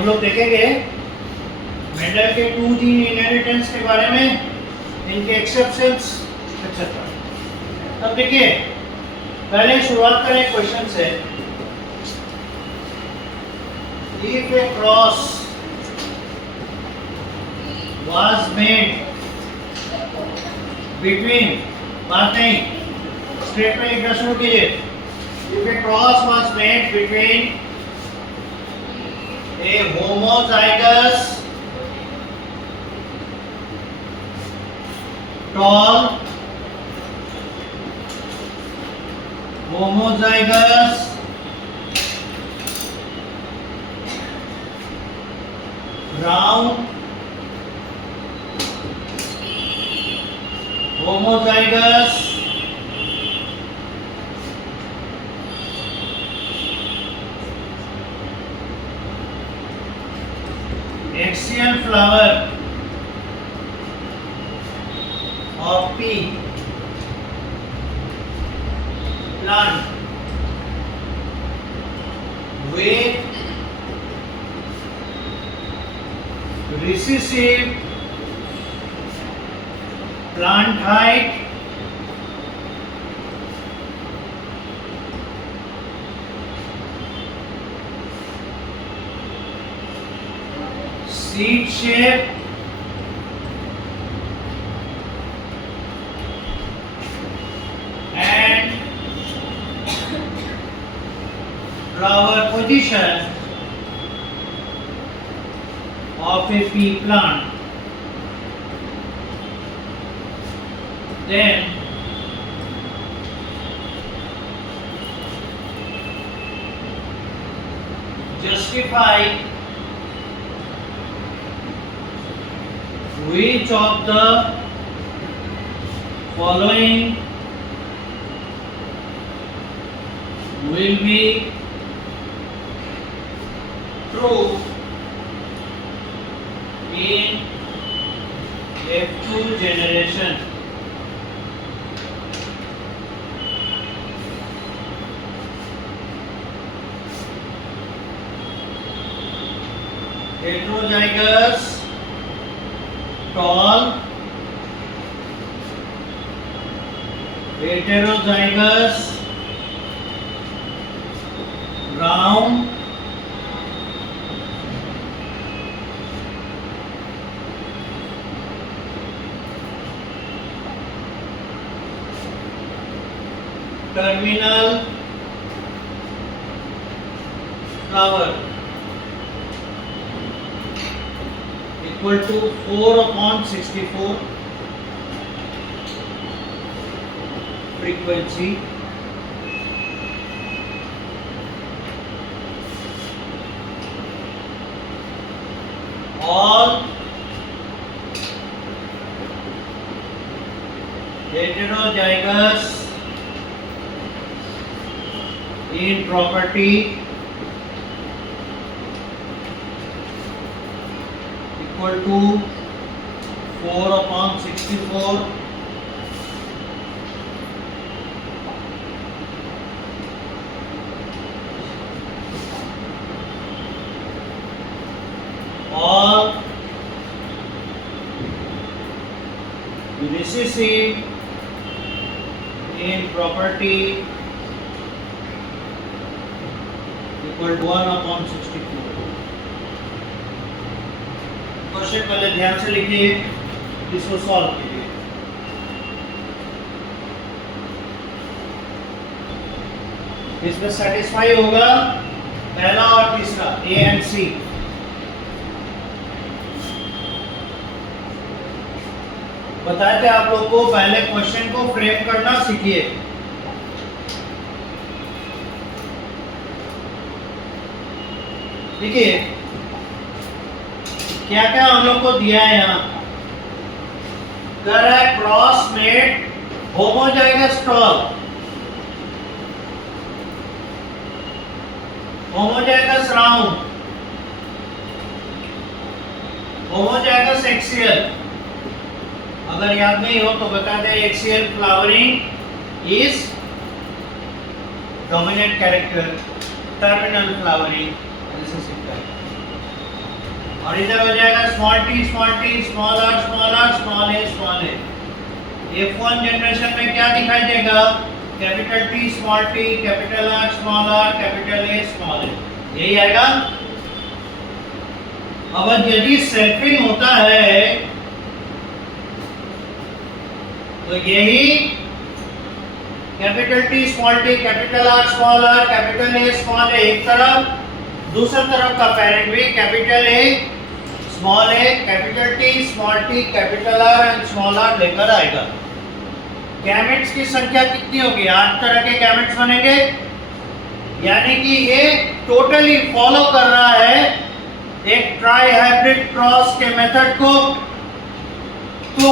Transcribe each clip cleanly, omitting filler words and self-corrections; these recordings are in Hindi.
हम लोग देखेंगे मेंडल के 2 जीन इनहेरिटेंस के बारे में, इनके एक्सेप्शंस एक्सेट्रा। अब देखिए पहले शुरुआत करें क्वेश्चन से। If A cross was made between, बात नहीं, स्ट्रेट में लिखना शुरू कीजिए। If a cross was made between a homozygous tall homozygous brown homozygous axial flower of pea plant with recessive plant height seed shape and flower position of a pea plant, then justify which of the following will be true in F2 generation. Heterozygous tall, heterozygous brown, terminal flower equal to 4/64 frequency, all heterozygous in property equal to 4/64 or recessive in property equal to 1/64। Question पहले ध्यान से लिखिए, इसको सॉल्व कीजिए। इसमें सेटिस्फाई होगा पहला और तीसरा, ए एंड सी। बताए थे आप लोग को पहले क्वेश्चन को फ्रेम करना सीखिए। देखिए क्या क्या हम लोग को दिया है यहाँ। कर है cross made homozygous tall, homozygous round, homozygous axial. अगर याद नहीं हो तो बता दें, axial flowering is dominant character, terminal flowering recessive character. और इधर हो जाएगा small T small T small R small R small A small A. F1 generation में क्या दिखाई देगा? Capital T small T capital R small R capital A small A, यही आएगा। अब यदि सेल्फिंग होता है तो यही capital T small T capital R small R capital A small A एक तरफ, दूसरी तरफ का पेरेंट भी capital A small A capital T small T capital R and small R लेकर आएगा। गैमेट्स की संख्या कितनी होगी? 8 तरह के गैमेट्स बनेंगे, यानी कि ये टोटली फॉलो कर रहा है एक ट्राई हाइब्रिड क्रॉस के मेथड को। तो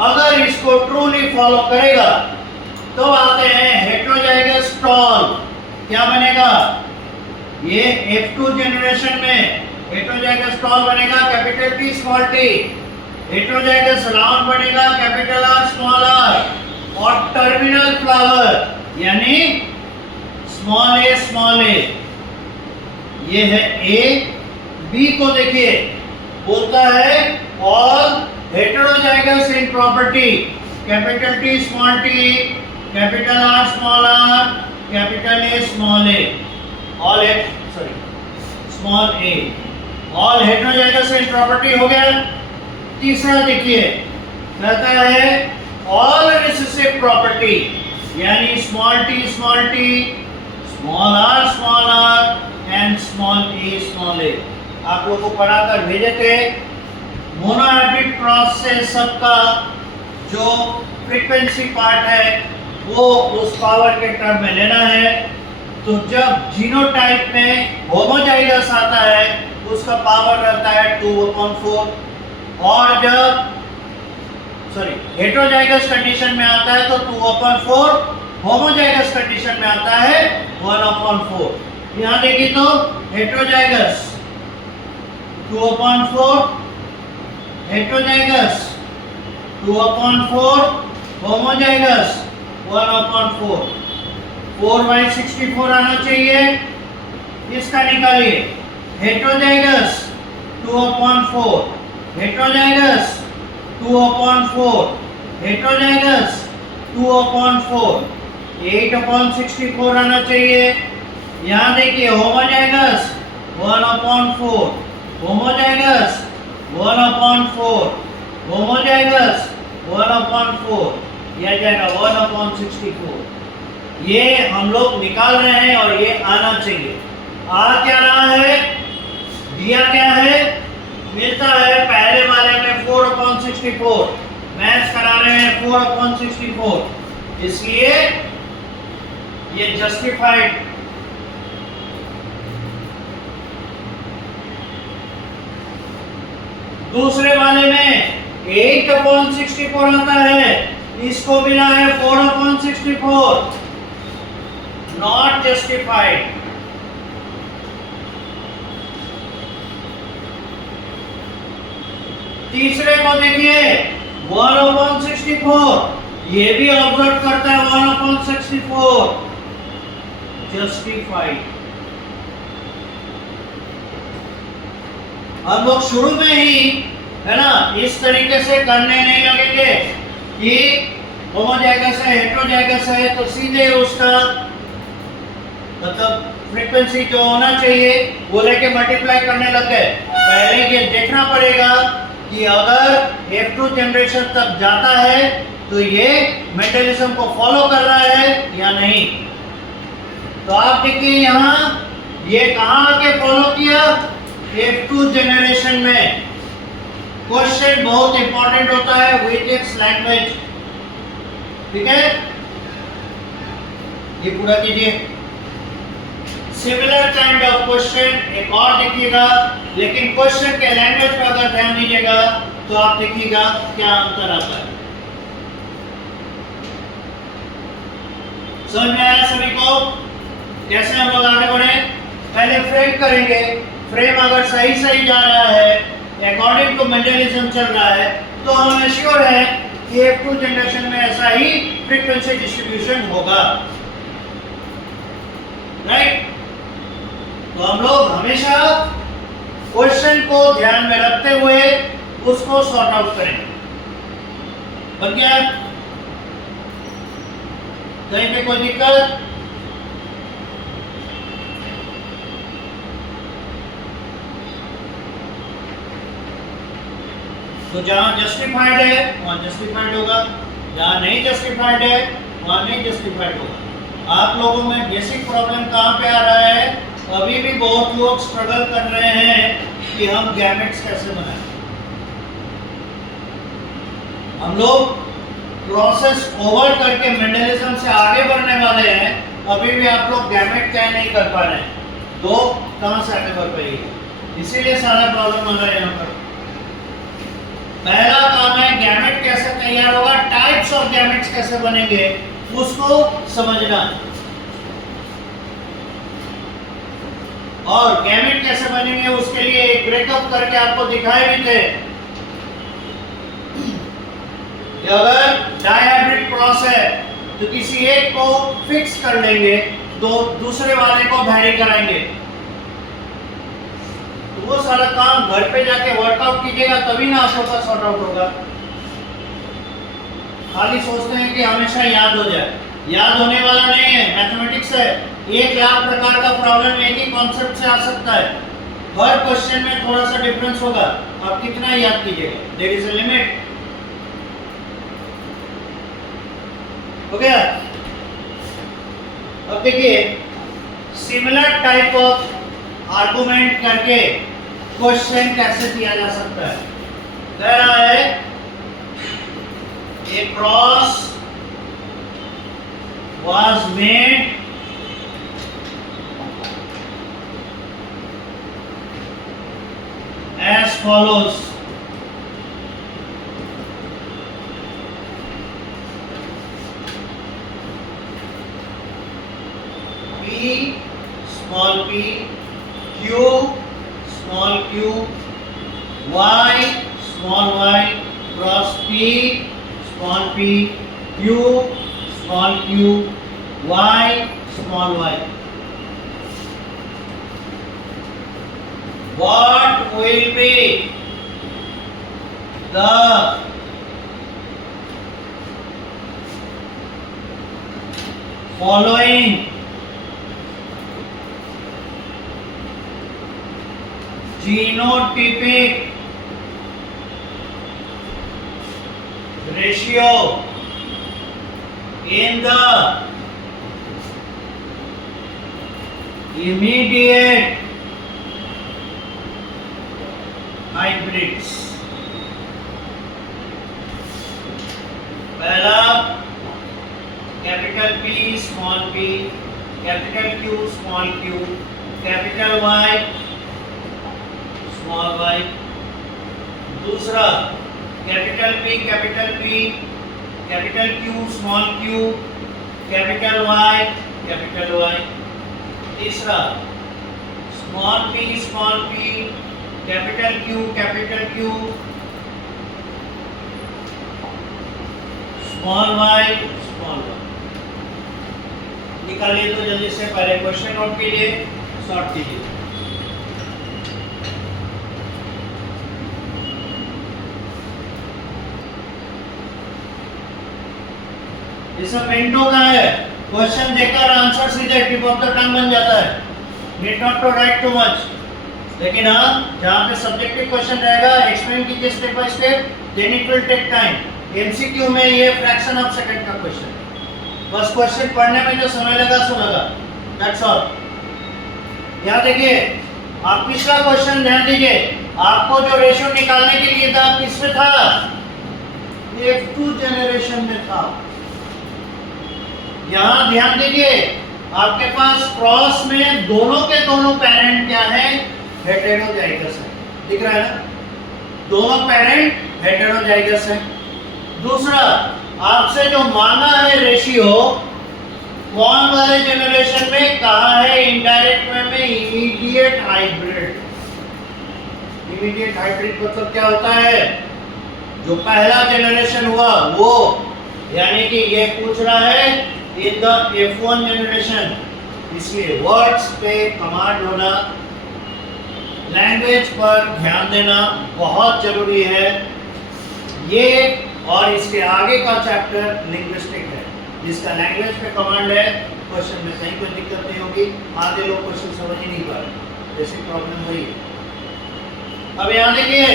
अगर इसको ट्रूली फॉलो करेगा तो आते हैं हेटेरोजाइगस स्टॉल। क्या बनेगा? ये F2 जनरेशन में हेटेरोजाइगस स्टॉल बनेगा capital T small t, heterozygous round बनेगा कैपिटल R स्मॉल r, और टर्मिनल फ्लावर यानी स्मॉल a ये है A। B को देखिए, बोलता है all heterozygous in property capital T small t capital R small r capital A small a, all small a, all heterozygous in property हो गया। तीसरा देखिए, कहता है ऑल रिसेसिव प्रॉपर्टी यानी small t small r and small a। आप लोगों को पढ़ाकर भेजे थे मोनोहाइब्रिड क्रॉस से सबका जो फ्रीक्वेंसी पार्ट है वो उस पावर के टर्म में लेना है। तो जब जीनोटाइप में होमोजाइगस आता है उसका पावर रहता है 2/4, और जब हेटेरोजाइगस कंडीशन में आता है तो 2/4, होमोजाइगस कंडीशन में आता है 1/4। यहाँ देखिए तो हेटेरोजाइगस 2/4, हेटेरोजाइगस 2/4, होमोजाइगस 1/4, 4/64 आना चाहिए। इसका निकालिए, हेटेरोजाइगस 2/4, हेटेरोजाइगस 2/4, हेटेरोजाइगस 2/4, 8/64 आना चाहिए। यहाँ देखिए होमोजाइगस 1/4, होमोजाइगस 1/4, होमोजाइगस 1/4, यह जाएगा 1/64। ये हम लोग निकाल रहे हैं और ये आना चाहिए। आ क्या रहा है? दिया क्या है? मिलता है पहले वाले में 4/64, मैच करा रहे हैं 4/64, इसलिए ये जस्टिफाइड। दूसरे वाले में 8/64 आता है, इसको मिला है 4/64, नॉट जस्टिफाइड। तीसरे को देखिए 1/64, ये भी ऑब्जर्व करता है 1/64, जस्टिफाइड। हम लोग शुरू में ही है ना इस तरीके से करने नहीं लगेंगे कि होमोजाइगस है हेटेरोजाइगस है तो सीधे उसका मतलब फ्रीक्वेंसी जो होना चाहिए वो लेके मल्टीप्लाई करने लग गए। पहले ये देखना पड़ेगा कि अगर F2 जनरेशन तक जाता है तो ये मेंडलिज्म को फॉलो कर रहा है या नहीं। तो आप देखिए यहाँ ये कहाँ आके फॉलो किया? F2 जनरेशन में। क्वेश्चन बहुत इंपॉर्टेंट होता है विच लैंग्वेज, ठीक है, ये पूरा कीजिए। सिमिलर काइंड ऑफ क्वेश्चन एक और देखिएगा, लेकिन क्वेश्चन के लैंग्वेज पर अगर ध्यान दीजिएगा तो आप देखिएगा क्या अंतर आता है। समझ में आया सभी को? कैसे हम लोग आगे बढ़े? पहले फ्रेम करेंगे। फ्रेम अगर सही सही जा रहा है, अकॉर्डिंग टू मेंडलिज्म चल रहा है, तो हमें श्योर है कि F2 जनरेशन में ऐसा ही फ्रीक्वेंसी डिस्ट्रीब्यूशन होगा, राइट? तो हम लोग हमेशा क्वेश्चन को ध्यान में रखते हुए उसको सॉर्ट आउट करें। बन गया? कहीं पे कोई दिक्कत? तो जहां जस्टिफाइड है वहां जस्टिफाइड होगा, जहां नहीं जस्टिफाइड है वहां नहीं जस्टिफाइड होगा। आप लोगों में बेसिक प्रॉब्लम कहां पे आ रहा है? अभी भी बहुत लोग स्ट्रगल कर रहे हैं कि हम गैमेट्स कैसे बनाएं। हम लोग प्रोसेस ओवर करके मेंडलिज्म से आगे बढ़ने वाले हैं, अभी भी आप लोग गैमेट तय नहीं कर पा रहे हैं, तो कहां से आगे बढ़ पाएंगे? इसीलिए सारा प्रॉब्लम आ रहा है यहाँ पर। पहला काम है गैमेट कैसे तैयार होगा, टाइप्स ऑफ गैमेट्स कैसे बनेंगे उसको समझना। और गैमेट कैसे बनेंगे उसके लिए एक ब्रेकअप करके आपको दिखाए भी थे। अगर डायहाइब्रिड क्रॉस है तो किसी एक को फिक्स कर लेंगे तो दूसरे वाले को वैरी कराएंगे। तो वो सारा काम घर पे जाके वर्कआउट कीजिएगा, तभी ना आपका सॉर्ट आउट होगा। खाली सोचते हैं कि हमेशा याद हो जाए, याद होने वाला नहीं है। मैथमेटिक्स है, 1 लाख प्रकार का प्रॉब्लम एक ही कॉन्सेप्ट से आ सकता है। हर क्वेश्चन में थोड़ा सा डिफरेंस होगा, आप कितना याद कीजिएगा, देयर इज अ लिमिट। हो गया? अब देखिए सिमिलर टाइप ऑफ आर्गुमेंट करके क्वेश्चन कैसे किया जा सकता है। कह रहा है a cross was made as follows. P small p, Q small q, Y small y cross P small p, Q small q, Y small y. What will be the following genotypic ratio in the immediate hybrids? पहला capital P small p, capital Q small q, capital Y small y। दूसरा capital P, capital Q small q, capital Y, capital Y। तीसरा small p, capital Q, small y, small y। निकालिए तो जल्दी से, पहले क्वेश्चन नोट कीजिए, सॉर्ट कीजिए। ये सब मिनटों का है, क्वेश्चन देखकर आंसर सीधे टिप ऑफ द टंग बन जाता है, need not to write too much. लेकिन हाँ, जहाँ पे सब्जेक्टिव क्वेश्चन रहेगा एक्सप्लेन कीजिए step by step, then it will take time. MCQ में ये फ्रैक्शन ऑफ सेकंड का क्वेश्चन, बस क्वेश्चन पढ़ने में जो समय लगा सो लगा, दैट्स ऑल। यहाँ देखिए, आप पिछला क्वेश्चन ध्यान दीजिए, आपको जो रेशियो निकालने के लिए था किसमें था? F2 जनरेशन में था। यहाँ ध्यान दीजिए, आपके पास क्रॉस में दोनों के दोनों पेरेंट क्या है? हेटेरोजाइगस है, दिख रहा है ना? दोनों पेरेंट हेटेरोजाइगस है। दूसरा, आपसे जो मांगा है रेशियो, कौन वाले जनरेशन में कहा है? इनडायरेक्ट में इमीडिएट हाइब्रिड। इमीडिएट हाइब्रिड मतलब क्या होता है? जो पहला जनरेशन हुआ वो, यानी कि ये पूछ रहा है इन द F1 जनरेशन, इसलिए वर्ड्स पे कमांड होना लैंग्वेज पर ध्यान देना बहुत जरूरी है। ये और इसके आगे का चैप्टर लिंग्विस्टिक है, जिसका लैंग्वेज पे कमांड है। क्वेश्चन में कहीं कोई दिक्कत नहीं होगी, आधे लोग क्वेश्चन समझ ही नहीं पा रहे, जैसी प्रॉब्लम हुई है। अब यहाँ देखिए,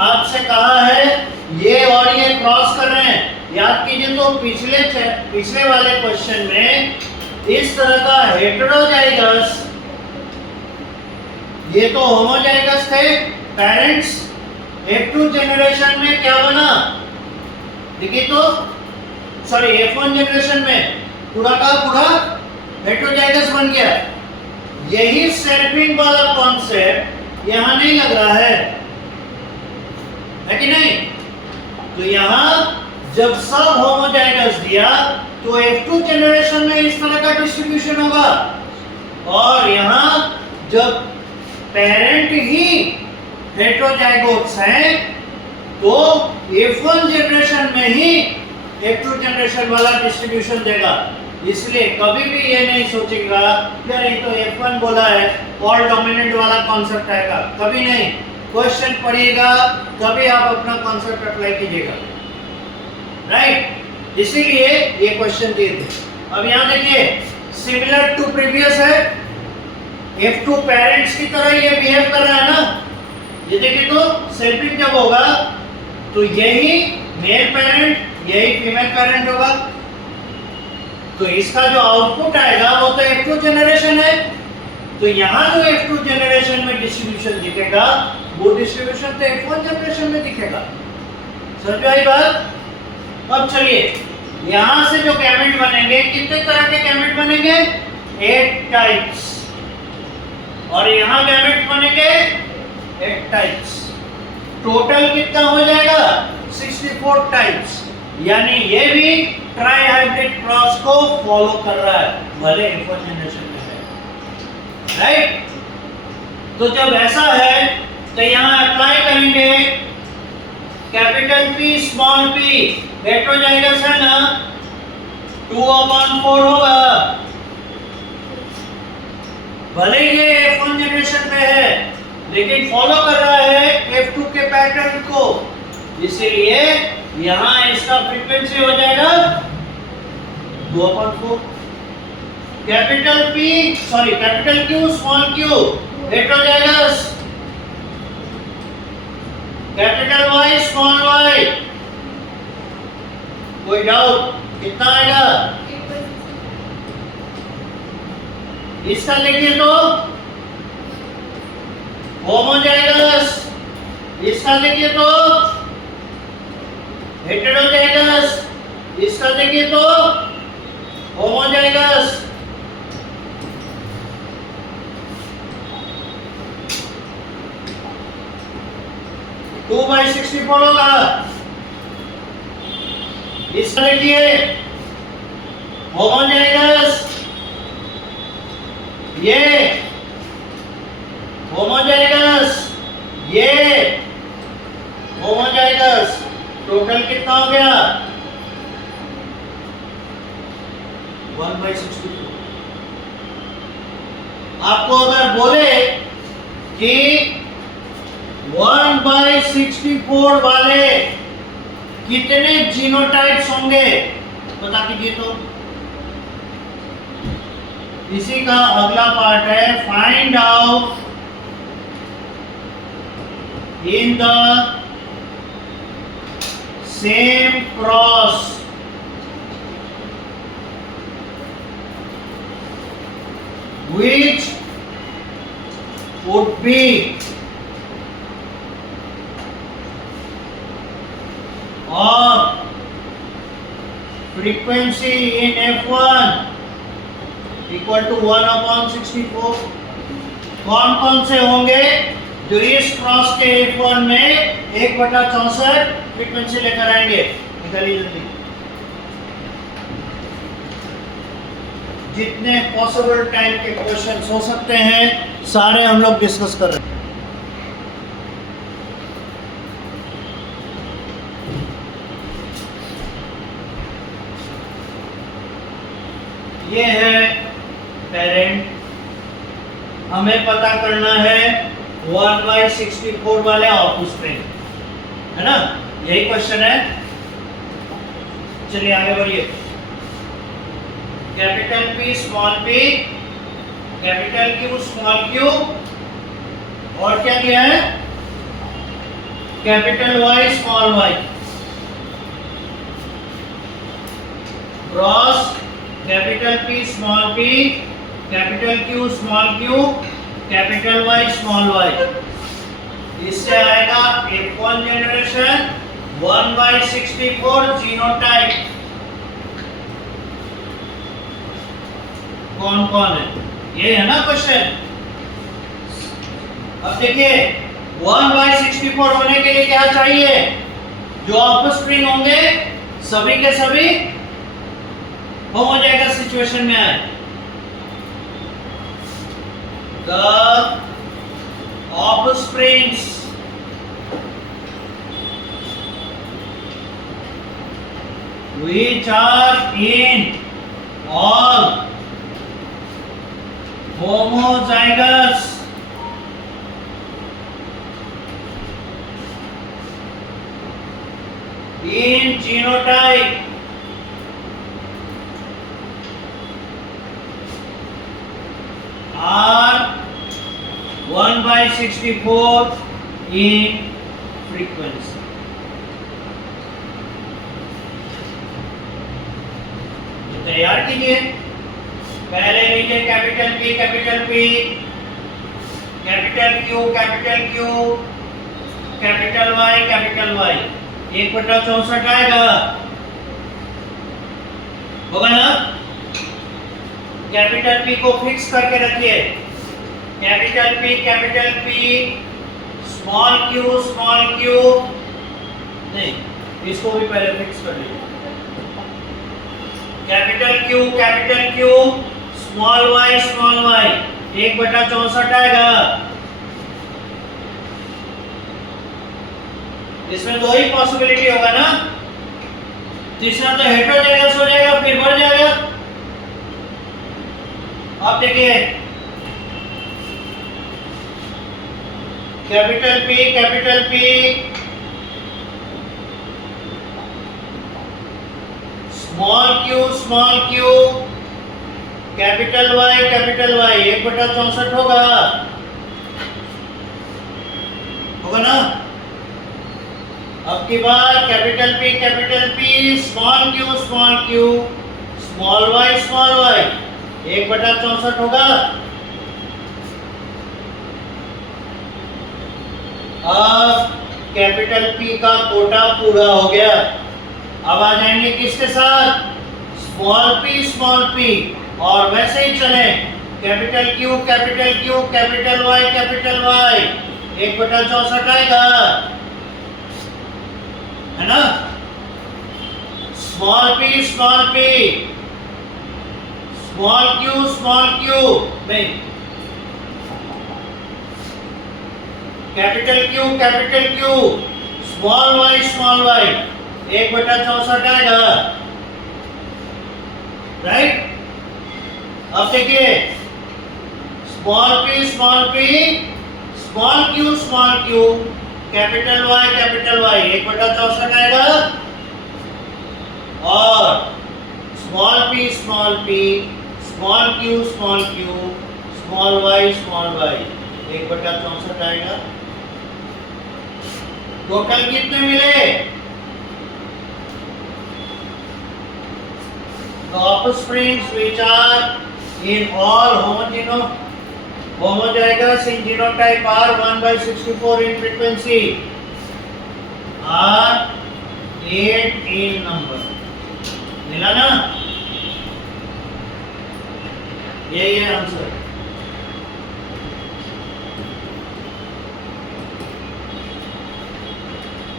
आपसे कहा है ये और ये क्रॉस कर रहे हैं। याद कीजिए तो पिछले वाले क्वेश्चन में इस तरह का हेटेरोजाइगस, ये तो होमोजाइगस थे पेरेंट्स। F2 जनरेशन में क्या बना देखिए तो, सॉरी F1 जनरेशन में पूरा का पूरा हेटेरोजाइगस बन गया। यही सेल्फिंग वाला कॉन्सेप्ट यहाँ नहीं लग रहा है कि नहीं? तो यहाँ जब सब होमोजाइगस दिया तो F2 जनरेशन में इस तरह का डिस्ट्रीब्यूशन होगा, और यहाँ जब पेरेंट ही हेटेरोजाइगोट्स हैं तो F1 जनरेशन में ही F2 जनरेशन वाला डिस्ट्रीब्यूशन देगा। इसलिए कभी भी ये नहीं सोचेगा यार ये तो F1 बोला है ऑल डोमिनेंट वाला कॉन्सेप्ट आएगा, कभी नहीं। क्वेश्चन पढ़िएगा तभी आप अपना कॉन्सेप्ट अप्लाई कीजिएगा, राइट? इसीलिए ये क्वेश्चन दिए थे। अब यहाँ देखिए, सिमिलर टू प्रीवियस है, F2 पेरेंट्स की तरह ये बिहेव कर रहा है ना। ये देखिए तो सेल्फिंग जब होगा तो यही मेल पेरेंट यही फीमेल पेरेंट होगा, तो इसका जो आउटपुट आएगा वो तो F2 जनरेशन है। तो यहाँ जो F2 जनरेशन में डिस्ट्रीब्यूशन दिखेगा वो डिस्ट्रीब्यूशन तो F1 जनरेशन में दिखेगा। समझ आई बात? अब चलिए, यहाँ से जो गैमेट बनेंगे, कितने तरह के गैमेट बनेंगे? 8 टाइप्स। और यहाँ गैमेट बनेंगे 8 टाइप्स। टोटल कितना हो जाएगा? 64 टाइप्स। यानी ये भी ट्राई हाइब्रिड क्रॉस को फॉलो कर रहा है, भले F1 जनरेशन में है, राइट? तो जब ऐसा है तो यहाँ अप्लाई करेंगे capital P small p, heterozygous है ना, 2/4 होगा। भले ये F1 जनरेशन में है लेकिन फॉलो कर रहा है F2 के पैटर्न को, इसीलिए यहाँ इसका फ्रीक्वेंसी हो जाएगा 2/4। Capital Q small q, heterozygous. Capital Y small y, कोई डाउट? कितना आएगा? इसका देखिए तो होमोजाइगस, इसका देखिए तो हेटेरोजाइगस, इसका देखिए तो होमोजाइगस। टू बाई 64 होगा। इसका देखिए होमोजाइगस, ये होमोजाइगस, ये होमोजाइगस। टोटल कितना हो गया? 1/64। आपको अगर बोले कि 1/64 वाले कितने जीनोटाइप्स होंगे, बता कीजिए तो। इसी का अगला पार्ट है find out in the same cross which would be of frequency in F1 equal to 1/64। कौन कौन से होंगे जो इस क्रॉस के F1 में 1/64 फ्रीक्वेंसी लेकर आएंगे? निकालिए जल्दी। जितने पॉसिबल टाइम के क्वेश्चन हो सकते हैं सारे हम लोग डिस्कस कर रहे हैं। ये है पेरेंट हमें पता करना है 1/64 वाले ऑफस्प्रिंग, है ना, यही क्वेश्चन है। चलिए आगे बढ़िए। Capital P small p, capital Q small q, और क्या किया है, capital Y small y, cross capital P small p, capital Q small q, capital Y small y। इससे आएगा F1 जनरेशन 1/64 जीनोटाइप। कौन कौन है, ये है ना क्वेश्चन। अब देखिए 1/64 होने के लिए क्या चाहिए, जो ऑफस्प्रिंग होंगे सभी के सभी होमोजाइगस सिचुएशन में आए। The offsprings which are in all homozygous in genotype are 1/64 in frequency। तो तैयार कीजिए, पहले लीजिए capital P, capital P, capital Q, capital Q, capital Y, capital Y। 1/64 आएगा, होगा ना। कैपिटल P को फिक्स करके रखिए, कैपिटल P, स्मॉल q, नहीं इसको भी पहले फिक्स कर लीजिए, कैपिटल Q, स्मॉल y, 1/64 आएगा। इसमें दो ही पॉसिबिलिटी होगा ना, तीसरा तो हेटेरोजाइगस हो जाएगा, फिर बढ़ जाएगा। अब देखिए capital P, small q, capital Y, 1/64 होगा ना। अब की बार capital P, small q, small y, 1/64 होगा। अब कैपिटल P का कोटा पूरा हो गया। अब आ जाएंगे किसके साथ, स्मॉल p, और वैसे ही चले कैपिटल Q, कैपिटल Y, 1/64 आएगा, है ना। स्मॉल p, स्मॉल q, नहीं, कैपिटल Q, स्मॉल y, 1/64 आएगा, राइट। अब देखिए small p, small q, capital Y, 1/64 आएगा, और small p, small q, small y, 1/64 आएगा। टोटल कितने मिले, the offsprings which are in all homozygous in genotype are 1/64 in frequency, are 8 in number। मिला ना, यही है आंसर।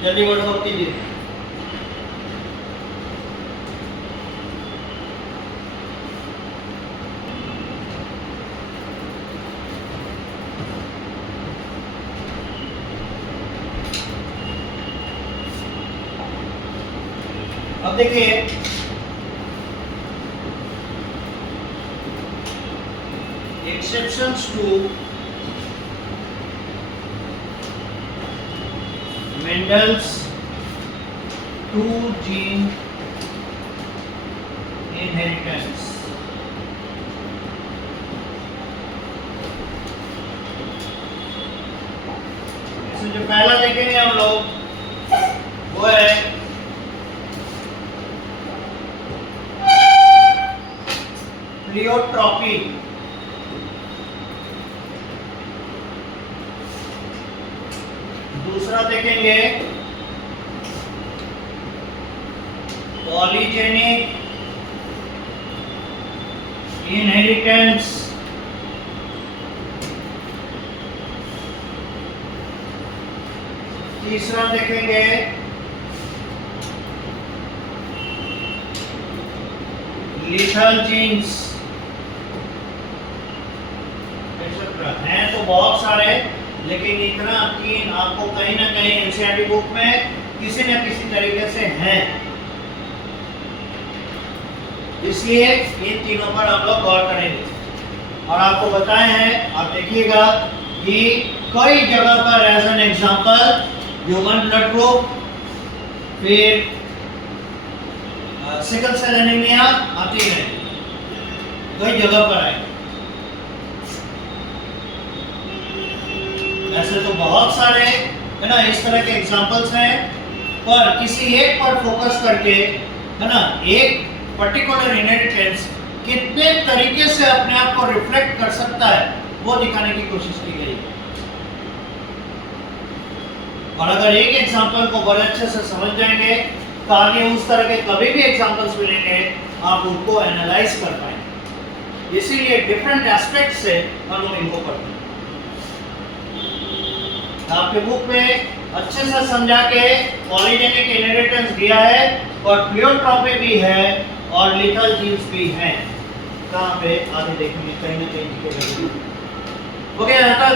जल्दी बढ़ो कीजिए। अब देखिए exceptions to Mendel's two gene inheritance. इसमें जो पहला देखेंगे हम लोग वो है प्लियोट्रॉपी। दूसरा देखेंगे पॉलीजेनिक इनहेरिटेंस। तीसरा देखेंगे लीथल जीन्स। हैं तो बहुत सारे, लेकिन इतना तीन आपको कहीं ना कहीं एनसीईआरटी बुक में किसी न किसी तरीके से हैं, इसलिए इन तीनों पर हम लोग गौर करेंगे। और आपको बताए हैं, आप देखिएगा कि कई जगह पर as an example human blood group, फिर सिकल सेल एनीमिया आती है, कई जगह पर आए। ऐसे तो बहुत सारे है ना इस तरह के एग्जांपल्स हैं, पर किसी एक पर फोकस करके है ना एक पर्टिकुलर इनहेरिटेंस कितने तरीके से अपने आप को रिफ्लेक्ट कर सकता है वो दिखाने की कोशिश की गई। और अगर एक एग्जांपल को बड़े अच्छे से समझ जाएंगे तो आगे उस तरह के कभी भी एग्जांपल्स मिलेंगे आप उनको एनालाइज कर पाएंगे। इसीलिए डिफरेंट एस्पेक्ट से हम लोग इनको पढ़ते हैं। आपके बुक में अच्छे से समझा के पॉलीजेनिक इनहेरिटेंस दिया है और प्लियोट्रॉपी भी है और लीथल जीन्स भी हैं। कहाँ पे आगे देखेंगे, कहीं ना कहीं दिखेगा। ओके, यहाँ तक।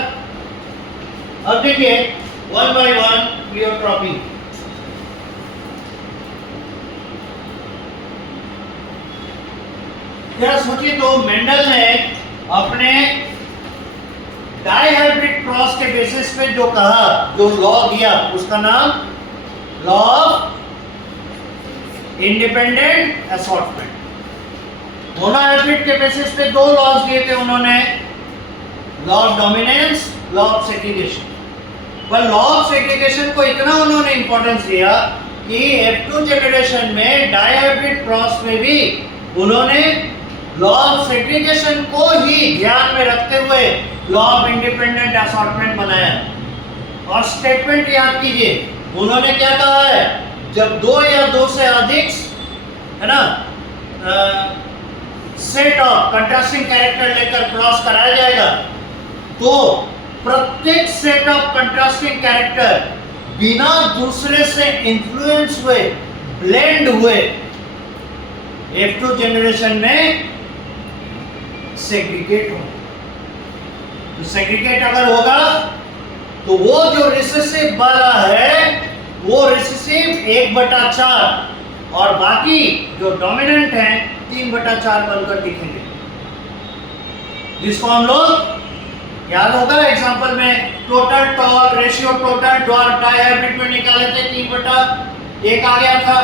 अब देखिए वन बाय वन प्लियोट्रॉपी। जरा सोचिए तो मेंडल ने अपने डाइहाइब्रिड क्रॉस के बेसिस पे जो कहा, जो लॉ दिया, उसका नाम law of independent assortment. Monohybrid के बेसिस पे दो लॉज दिए थे उन्होंने, law of dominance, law of segregation. पर लॉ ऑफ सेग्रीगेशन को इतना उन्होंने इंपॉर्टेंस दिया कि F2 जनरेशन में डाइहाइब्रिड क्रॉस में भी उन्होंने लॉ ऑफ सेग्रीगेशन को ही ध्यान में रखते हुए लॉ ऑफ इंडिपेंडेंट असॉर्टमेंट बनाया। और स्टेटमेंट याद कीजिए, उन्होंने क्या कहा है, जब दो या दो से अधिक है ना सेट ऑफ कंट्रास्टिंग कैरेक्टर लेकर क्रॉस कराया जाएगा तो प्रत्येक सेट ऑफ कंट्रास्टिंग कैरेक्टर बिना दूसरे से इन्फ्लुएंस हुए, ब्लेंड हुए F2 जनरेशन में सेग्रीगेट हो। तो सेग्रीगेट अगर होगा तो वो जो रिसेसिव वाला है वो रिसेसिव 1/4 और बाकी जो डोमिनेंट है 3/4 बनकर दिखेंगे, जिसको हम लोग याद होगा एग्जांपल में total tall ratio total dot dihybrid में निकाले थे 3/1 आ गया था।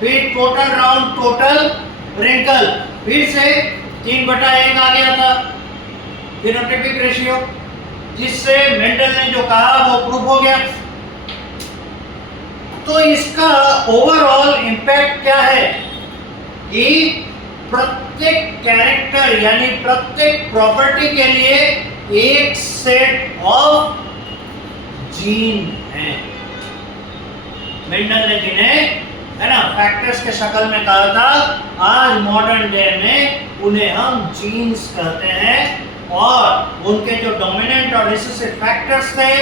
फिर टोटल राउंड टोटल रिंकल फिर से 3/1 आ गया था फिनोटाइपिक रेशियो, जिससे मेंडल ने जो कहा वो प्रूव हो गया। तो इसका ओवरऑल इंपैक्ट क्या है कि प्रत्येक कैरेक्टर यानी प्रत्येक प्रॉपर्टी के लिए एक सेट ऑफ जीन है। मेंडल ने जिन्हें है ना फैक्टर्स के शक्ल में कहा था, आज मॉडर्न डे में उन्हें हम जीन्स कहते हैं और उनके जो डोमिनेंट और रिसेसिव फैक्टर्स थे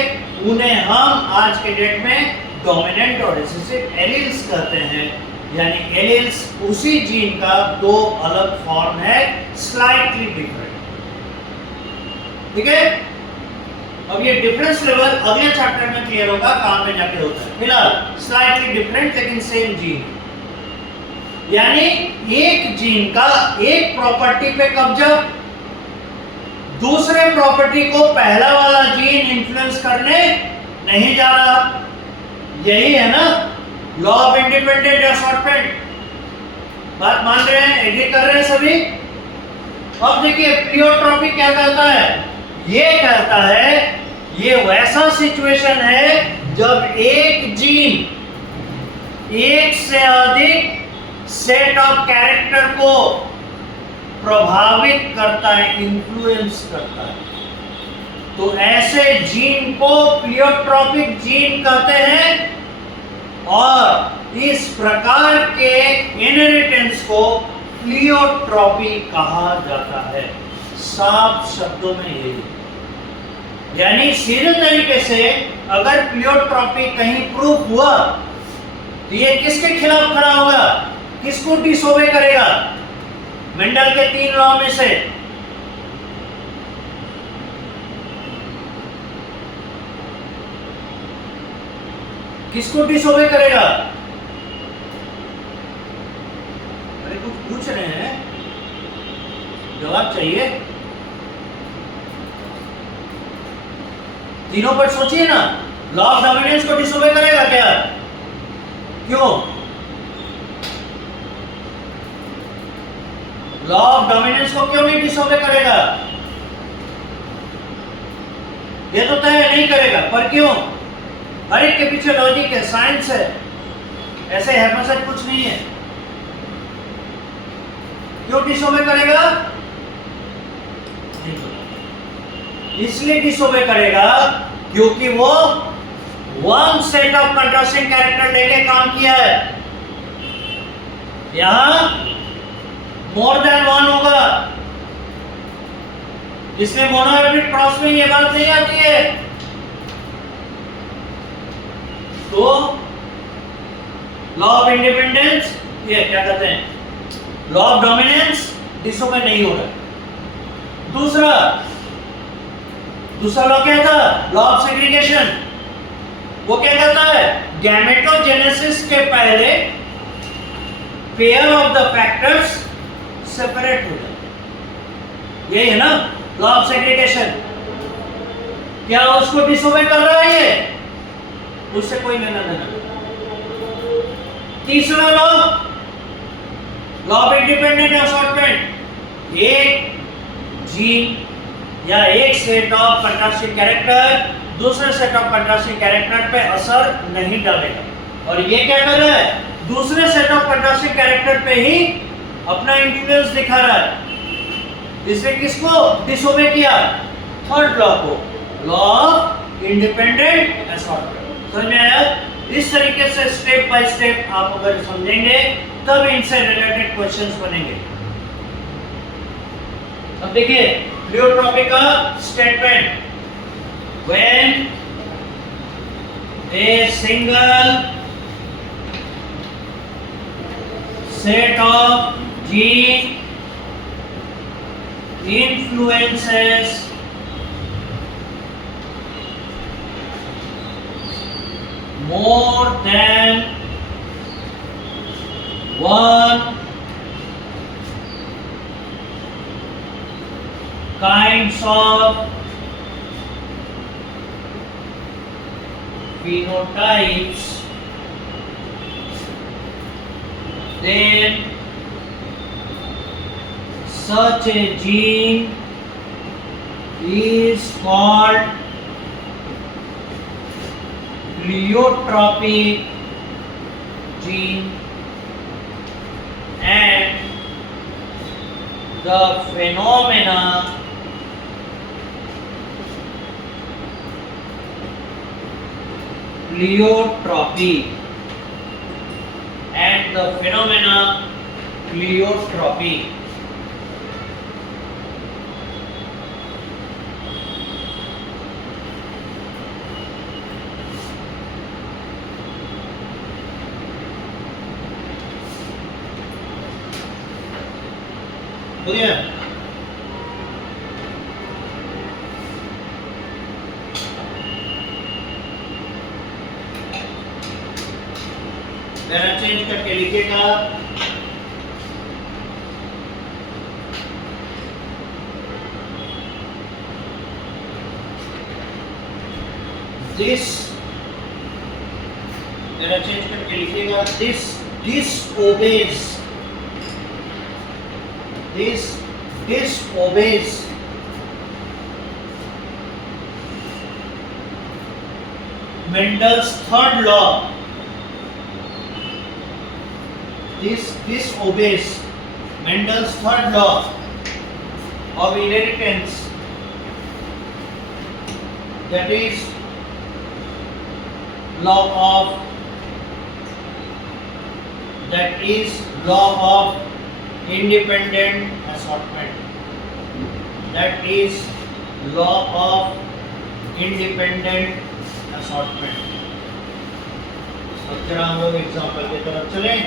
उन्हें हम आज के डेट में डोमिनेंट और रिसेसिव एलील्स कहते हैं। यानी एलील्स उसी जीन का दो अलग फॉर्म है, स्लाइटली डिफरेंट। ठीक है, अब ये डिफरेंस लेवल अगले चैप्टर में क्लियर होगा कहां पे जाके होता है। फिलहाल स्लाइटली डिफरेंट लेकिन सेम जीन, यानी एक जीन का एक प्रॉपर्टी पे कब्जा, दूसरे प्रॉपर्टी को पहला वाला जीन इन्फ्लुएंस करने नहीं जा रहा। यही है ना लॉ ऑफ इंडिपेंडेंट असॉर्टमेंट। बात मान रहे हैं, एग्री कर रहे हैं सभी? अब देखिए प्लियोट्रॉपी क्या कहता है, ये कहता है ये वैसा सिचुएशन है जब एक जीन एक से अधिक सेट ऑफ कैरेक्टर को प्रभावित करता है, इन्फ्लुएंस करता है। तो ऐसे जीन को प्लियोट्रॉपिक जीन कहते हैं और इस प्रकार के इनहेरिटेंस को प्लियोट्रॉपी कहा जाता है। साफ शब्दों में यही, यानी सीधे तरीके से अगर प्लियोट्रॉपी कहीं प्रूफ हुआ तो ये किसके खिलाफ खड़ा होगा, किसको डिसोबे करेगा? मेंडल के 3 लॉ में से किसको डिसोबे करेगा? अरे कुछ पूछ रहे हैं, जवाब चाहिए। तीनों पर सोचिए ना। लॉ ऑफ डोमिनेंस को डिसोबे करेगा क्या? क्यों? लॉ ऑफ डोमिनेंस को क्यों नहीं डिसोबे करेगा? ये तो तय नहीं करेगा, पर क्यों? हर एक के पीछे लॉजिक है, साइंस है, ऐसे हेमसेट कुछ नहीं है। क्यों डिसोबे करेगा? इसलिए डिसोबे करेगा क्योंकि वो one set of contrasting character लेके काम किया है। यहां मोर देन वन होगा, इसलिए मोनोहेब्रिड क्रॉस में ये बात नहीं आती है। तो लॉ ऑफ इंडिपेंडेंस, ये क्या कहते हैं, लॉ ऑफ डोमिनेंस डिसोबे नहीं हो रहा। दूसरा लॉ क्या था? Law of segregation. वो क्या कहता है? गैमेटोजेनेसिस के पहले pair of the factors separate हो जाते। यही है ना लॉ ऑफ सेग्रीगेशन। क्या उसको डिसोबे कर रहा है ये? उससे कोई लेना देना। तीसरा law, law of independent assortment. एक जीन या एक सेट ऑफ कंट्रास्टिंग कैरेक्टर दूसरे सेट ऑफ कंट्रास्टिंग कैरेक्टर पे असर नहीं डालेगा। और ये क्या कर रहा है? दूसरे सेट ऑफ कंट्रास्टिंग कैरेक्टर पे ही अपना इन्फ्लुएंस दिखा रहा है। इसने किसको डिसोबे किया? थर्ड लॉ को, लॉ ऑफ इंडिपेंडेंट असॉर्टमेंट। समझ में आया? इस तरीके से स्टेप बाय स्टेप आप अगर समझेंगे तब इनसे रिलेटेड क्वेश्चंस बनेंगे। अब देखिए प्लियोट्रॉपी का statement, when a single set of gene influences more than one kinds of phenotypes, then such a gene is called pleiotropic gene, and the phenomena pleiotropy and the phenomena pleiotropy. हो गया? जरा चेंज करके लिखिएगा। This चेंज करके लिखिएगा, this disobeys, this disobeys Mendel's third law. This disobeys Mendel's third law of inheritance, that is law of independent assortment. That is law of independent assortment. अब जरा हम लोग एग्जाम्पल की तरफ चलें।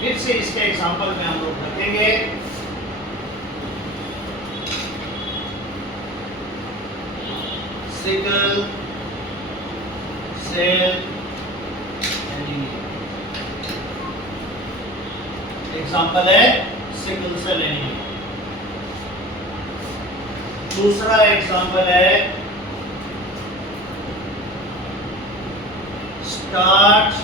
फिर से इसके एग्जाम्पल में हम लोग रखेंगे सिकल सेल एनीमिया। एग्जाम्पल है सिकल सेल एनीमिया। दूसरा एग्जाम्पल है starch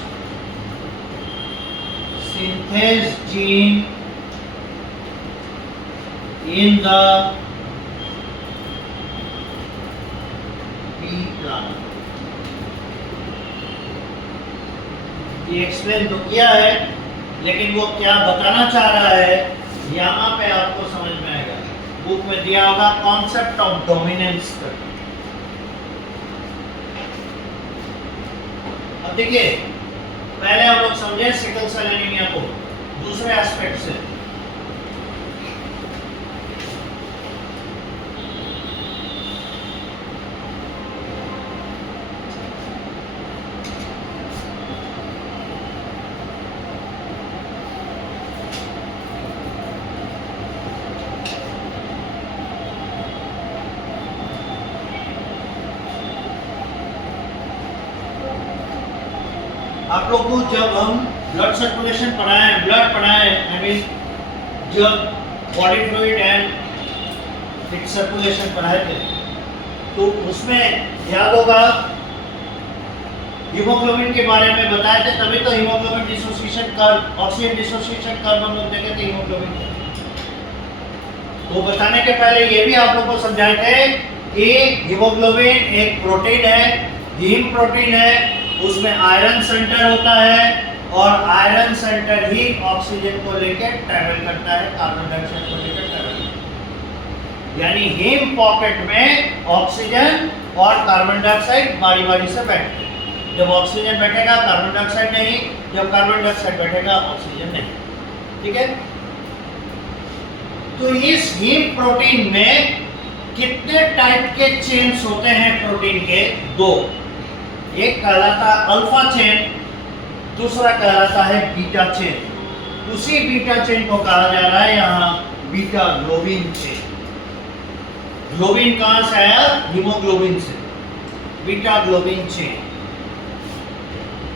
synthase gene in the bee plant। ये एक्सप्लेन तो किया है, लेकिन वो क्या बताना चाह रहा है यहाँ पे आपको समझ में आएगा। बुक में दिया होगा कॉन्सेप्ट ऑफ डोमिनेंस। अब देखिए, पहले हम लोग समझे सिकल सेल एनीमिया को दूसरे एस्पेक्ट से। आप लोग को जब हम ब्लड सर्कुलेशन पढ़ाएं, ब्लड पढ़ाएं, आई मीन जब body fluid and its circulation पढ़ाए थे, तो उसमें याद होगा हीमोग्लोबिन के बारे में बताए थे। तभी तो haemoglobin dissociation curve, oxygen dissociation curve हम लोग देखे थे हीमोग्लोबिन का। वो बताने के पहले ये भी आप लोग को समझाए थे कि हीमोग्लोबिन एक प्रोटीन है, हीम प्रोटीन है, उसमें आयरन सेंटर होता है और आयरन सेंटर ही ऑक्सीजन को लेकर ट्रैवल करता है, कार्बन डाइऑक्साइड को लेकर ट्रैवल करता है। यानी हीम पॉकेट में ऑक्सीजन और कार्बन डाइऑक्साइड बारी बारी से बैठते हैं। जब ऑक्सीजन बैठेगा कार्बन डाइऑक्साइड नहीं, जब कार्बन डाइऑक्साइड बैठेगा ऑक्सीजन नहीं। ठीक है, तो इस हीम प्रोटीन में कितने टाइप के चेन्स होते हैं प्रोटीन के? दो। एक कहलाता अल्फा चेन, दूसरा कहलाता है बीटा चेन। उसी बीटा चेन को कहा जा रहा है यहाँ बीटा ग्लोबिन चेन। ग्लोबिन कहां से आया? हीमोग्लोबिन से, बीटा ग्लोबिन चेन।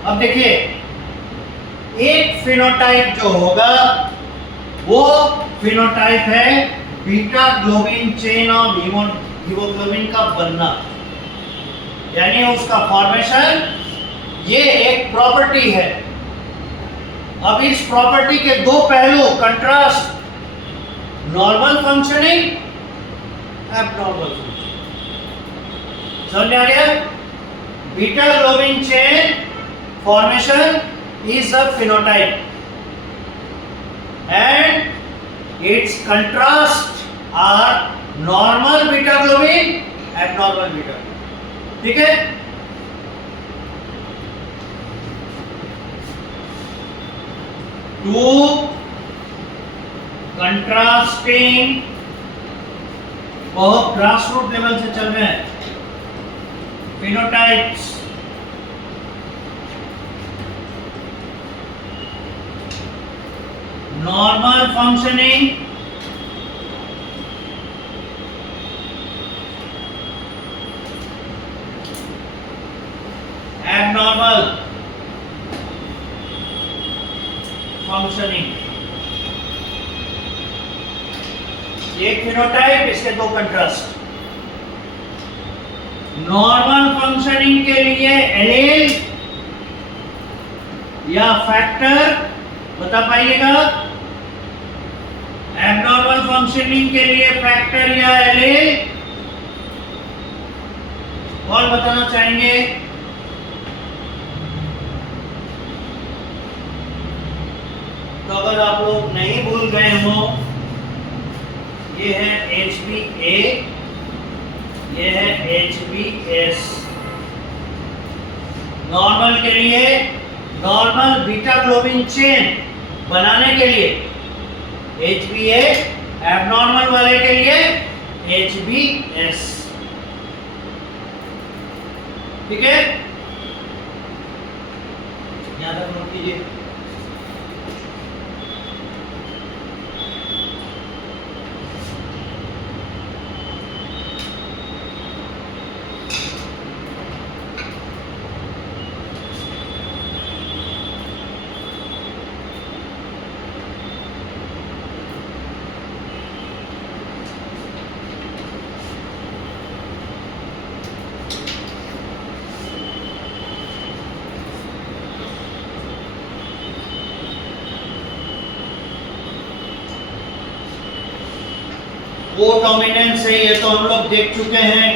अब देखिए, एक फिनोटाइप जो होगा वो फिनोटाइप है बीटा ग्लोबिन चेन और हीमोग्लोबिन का बनना, यानी उसका फॉर्मेशन। ये एक प्रॉपर्टी है। अब इस प्रॉपर्टी के दो पहलू, contrast, normal functioning, abnormal functioning. समझ आ गया? Beta globin chain formation is a phenotype and its contrast are normal beta globin, abnormal beta. ठीक है, टू कंट्रास्टिंग, बहुत ग्रास रूट लेवल से चल रहे हैं, phenotypes. Normal functioning, abnormal functioning। एक फिनोटाइप, इसके दो कंट्रास्ट। नॉर्मल फंक्शनिंग के लिए एलील या फैक्टर बता पाइएगा? एबनॉर्मल फंक्शनिंग के लिए फैक्टर या एलील? कौन बताना चाहेंगे? तो अगर आप लोग नहीं भूल गए हो, ये है HbA, ये है HbS। नॉर्मल के लिए, नॉर्मल बीटा ग्लोबिन चेन बनाने के लिए HbA, एबनॉर्मल वाले के लिए HbS। ठीक है, याद तक नोट कीजिए। को डोमिनेंस है, ये तो हम लोग देख चुके हैं।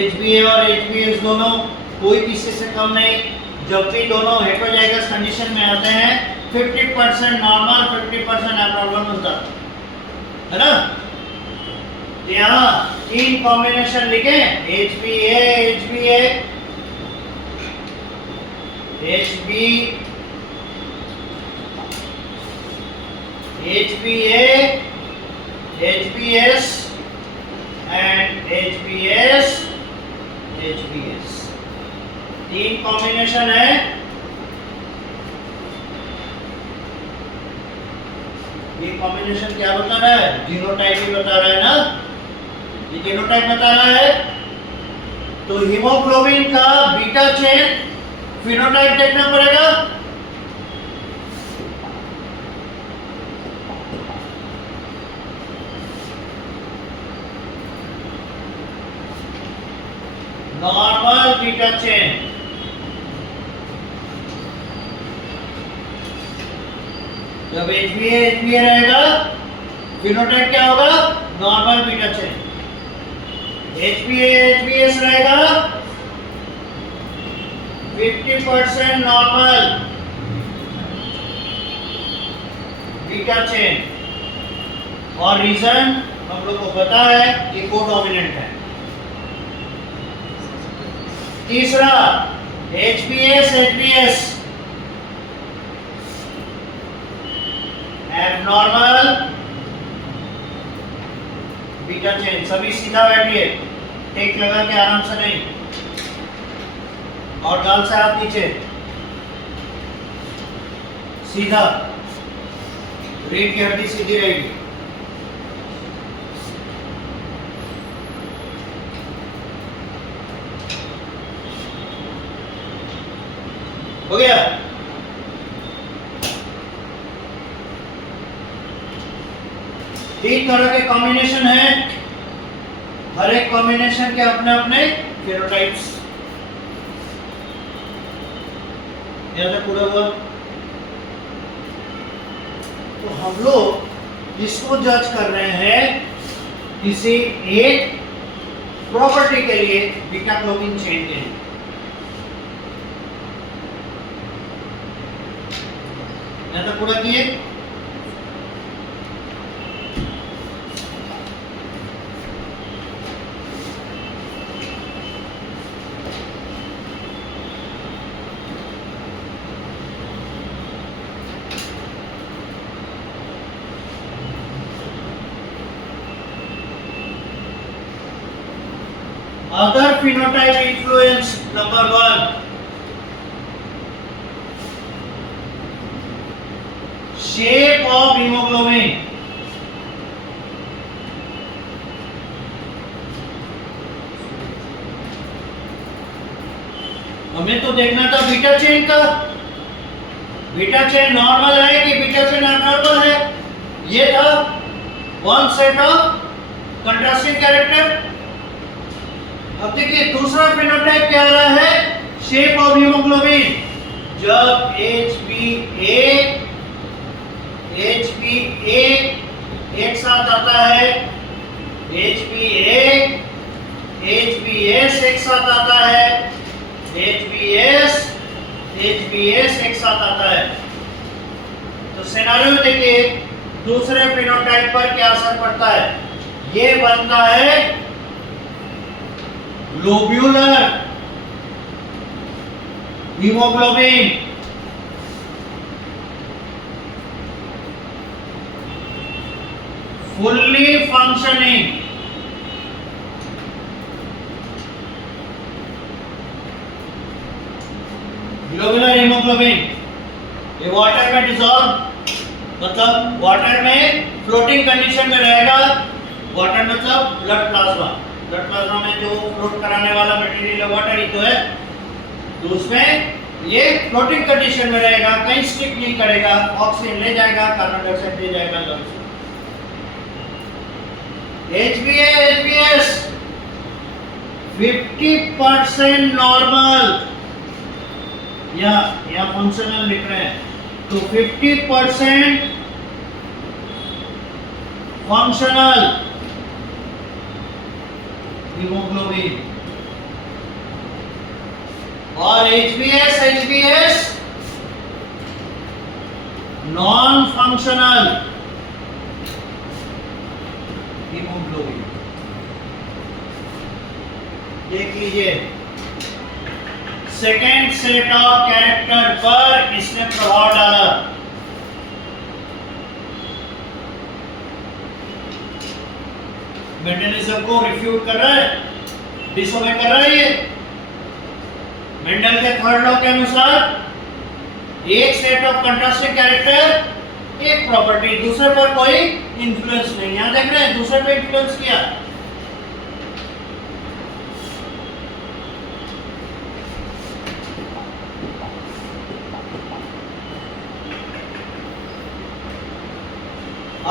HbA और HbS दोनों कोई किसी से कम नहीं। जब भी दोनों हेटेरोजाइगस कंडीशन में आते हैं 50% नॉर्मल 50% एबनॉर्मल होता है ना। यहाँ तीन कॉम्बिनेशन लिखे, HbA, HbA, HbA, HbS and HbS, HbS, तीन कॉम्बिनेशन है। ये कॉम्बिनेशन क्या बता रहा है? जीनोटाइप भी बता रहा है ना, ये जीनोटाइप बता रहा है। तो हीमोग्लोबिन का बीटा चेन फिनोटाइप देखना पड़ेगा। नॉर्मल बीटा चेन, जब HbA HbA रहेगा फिनोटाइप क्या होगा? Normal beta chain. HbA HbS रहेगा 50% नॉर्मल बीटा चेन। और रीजन हम लोग को पता है कि कोडोमिनेंट है। तीसरा HbS HbS abnormal beta chain. सभी सीधा बैठिए, टेक लगा के आराम से नहीं, और गाल से हाथ नीचे, सीधा, रीढ़ की हड्डी सीधी रहेगी। हो गया? तीन तरह के कॉम्बिनेशन है, हर एक कॉम्बिनेशन के अपने अपने फेनोटाइप्स। याद है पूरा हुआ? तो हम लोग इसको जज कर रहे हैं किसी एक प्रॉपर्टी के लिए, बीटा ग्लोबिन चेन के लिए। याद है पूरा किए? Other phenotype influence number 1, shape of hemoglobin। हमें तो देखना था बीटा चेन का, बीटा चेन नॉर्मल है कि बीटा चेन एबनॉर्मल है, ये था one set of contrasting character. अब देखिए दूसरा फिनोटाइप क्या आ रहा है, शेप ऑफ हीमोग्लोबिन। जब HbA एक साथ आता है, HbA HbS एक साथ आता है, HbS एक साथ आता है, तो सिनेरियो देखिए दूसरे फिनोटाइप पर क्या असर पड़ता है। ये बनता है globular haemoglobin. Fully functioning globular haemoglobin. ये वाटर में डिसॉल्व, मतलब वाटर में फ्लोटिंग कंडीशन में रहेगा। वाटर मतलब ब्लड प्लाज्मा, ब्लड प्लाज्मा में जो फ्लोट कराने वाला मटेरियल है वाटर ही तो है, तो उसमें ये फ्लोटिंग कंडीशन में रहेगा, कहीं स्टिक नहीं करेगा, ऑक्सीजन ले जाएगा, कार्बन डाइऑक्साइड ले जाएगा लंग्स में। HbA HbS 50% नॉर्मल, या फंक्शनल लिख रहे हैं, तो 50% फंक्शनल हीमोग्लोबिन, और HbS नॉन फंक्शनल हीमोग्लोबिन। देख लीजिए सेकेंड सेट ऑफ कैरेक्टर पर इसने प्रभाव डाला। मेंडलिज्म को रिफ्यूट कर रहा है, डिसोबे कर रहा है। ये मेंडल के थर्ड लॉ के अनुसार एक सेट ऑफ कंट्रास्टिंग कैरेक्टर, एक प्रॉपर्टी, दूसरे पर कोई इंफ्लुएंस नहीं। यहां देख रहे हैं दूसरे पे इंफ्लुएंस किया।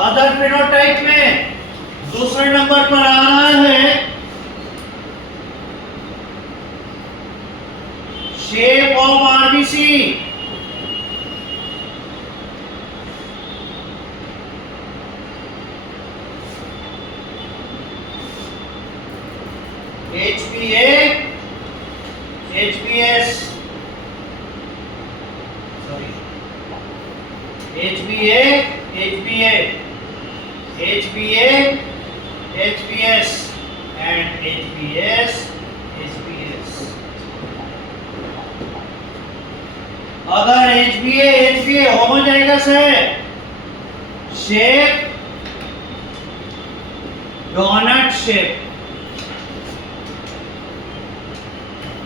अदर फिनोटाइप में दूसरे नंबर पर आ रहा है shape of RBC. HbA HbS HbA HbS and HbS। अगर HbA होमोजाइगस है, शेप डोनट शेप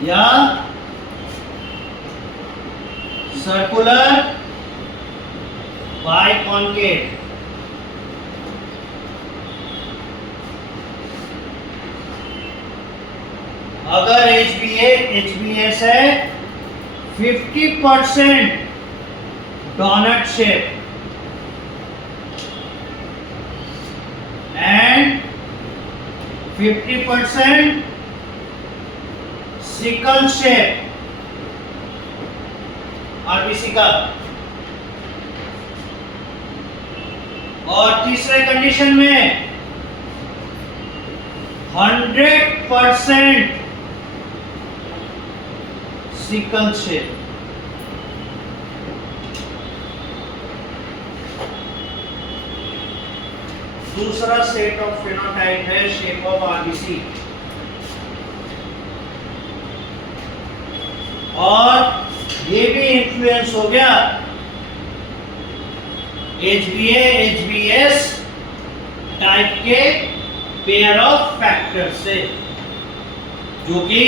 या सर्कुलर बाइकॉन्केव। अगर HbA HbS है 50% donut shape and 50% sickle shape RBC का, और तीसरे कंडीशन में 100% सिकल शेप। दूसरा सेट ऑफ फिनोटाइप है शेप ऑफ आरबीसी, और ये भी इन्फ्लुएंस हो गया HbA HbS टाइप के पेयर ऑफ फैक्टर से, जो कि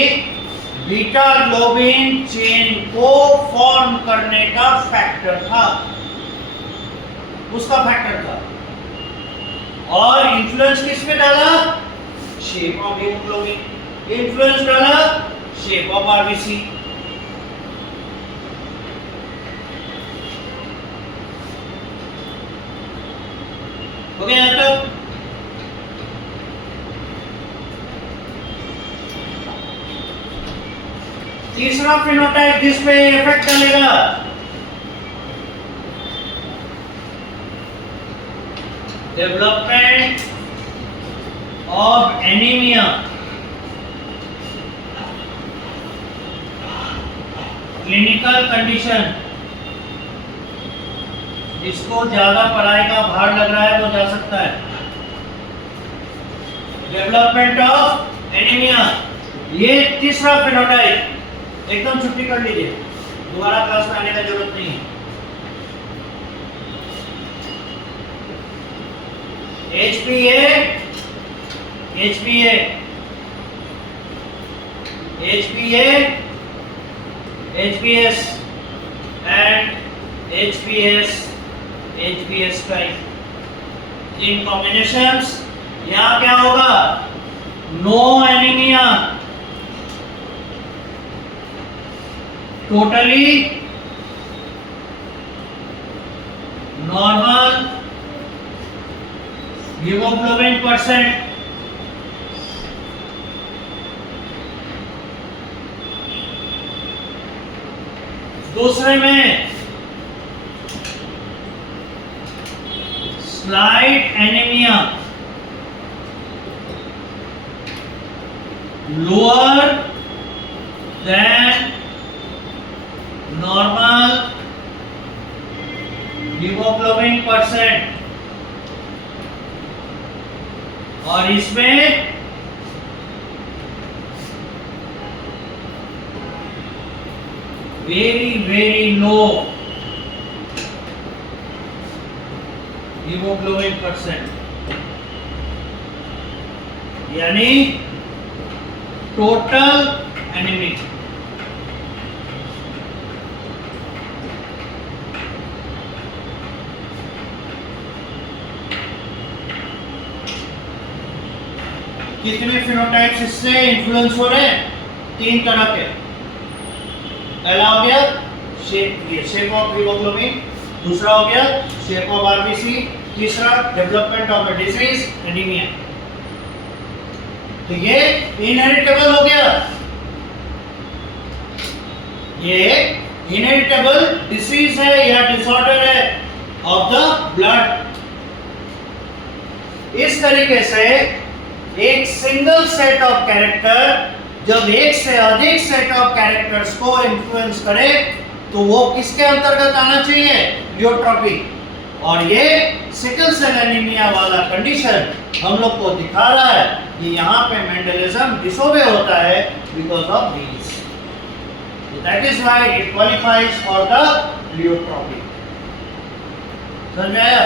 बीटा ग्लोबिन चेन को फॉर्म करने का फैक्टर था, उसका फैक्टर था। और इन्फ्लुएंस किस पे डाला? Shape of haemoglobin. इन्फ्लुएंस डाला शेप ऑफ आरबीसी। हो गया तो तीसरा फिनोटाइप जिस पे इफेक्ट डालेगा, development of anaemia, clinical condition. जिसको ज्यादा पढ़ाई का भार लग रहा है वो जा सकता है। डेवलपमेंट ऑफ एनीमिया, ये तीसरा फिनोटाइप। एकदम छुट्टी कर लीजिए, दोबारा क्लास में आने का जरूरत नहीं है। HPA, HPA, HPA, HPS and HPS, HPS type. इन कॉम्बिनेशंस यहाँ क्या होगा? No anaemia, totally normal haemoglobin percent. दूसरे में slight anaemia, lower than normal haemoglobin percent. और इसमें वेरी लो हीमोग्लोबिन परसेंट, यानी टोटल एनीमिक। कितने फिनोटाइप्स इससे इन्फ्लुएंस हो रहे हैं? 3 तरह के। पहला हो गया शेप ऑफ हीमोग्लोबिन, दूसरा हो गया शेप ऑफ आरबीसी, तीसरा डेवलपमेंट ऑफ डिजीज एनीमिया। तो ये इनहेरिटेबल हो गया, ये इनहेरिटेबल डिसीज है या डिसऑर्डर है ऑफ द ब्लड। इस तरीके से एक सिंगल सेट ऑफ कैरेक्टर जब एक से अधिक सेट ऑफ कैरेक्टर्स को इन्फ्लुएंस करे तो वो किसके अंतर्गत आना चाहिए? प्लियोट्रॉपी। और ये सिकल सेल एनीमिया वाला कंडीशन हम लोग को दिखा रहा है कि यहाँ पे मेंडेलिज्म डिसोबे होता है because of these. That is why it qualifies for the pleiotropy. समझ में आया?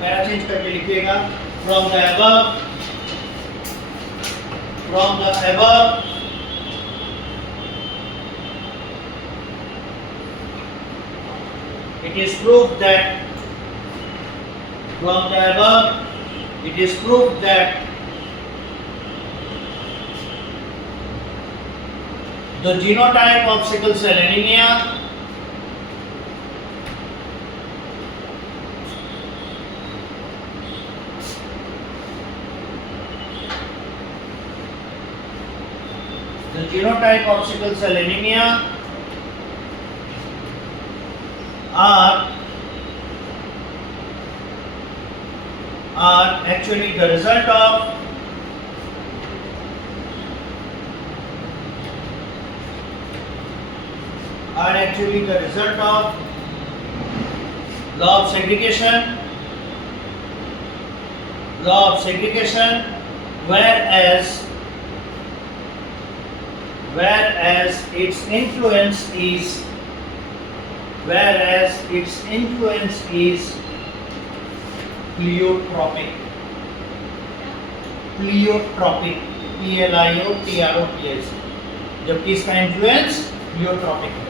पैरा चेंज करके लिखिएगा। From the above it is proved that the genotype of sickle cell anemia are actually the result of law of segregation, whereas its influence is pleiotropic, PLIOTROPIC, जबकि इसका इन्फ्लुएंस प्लियोट्रॉपिक है।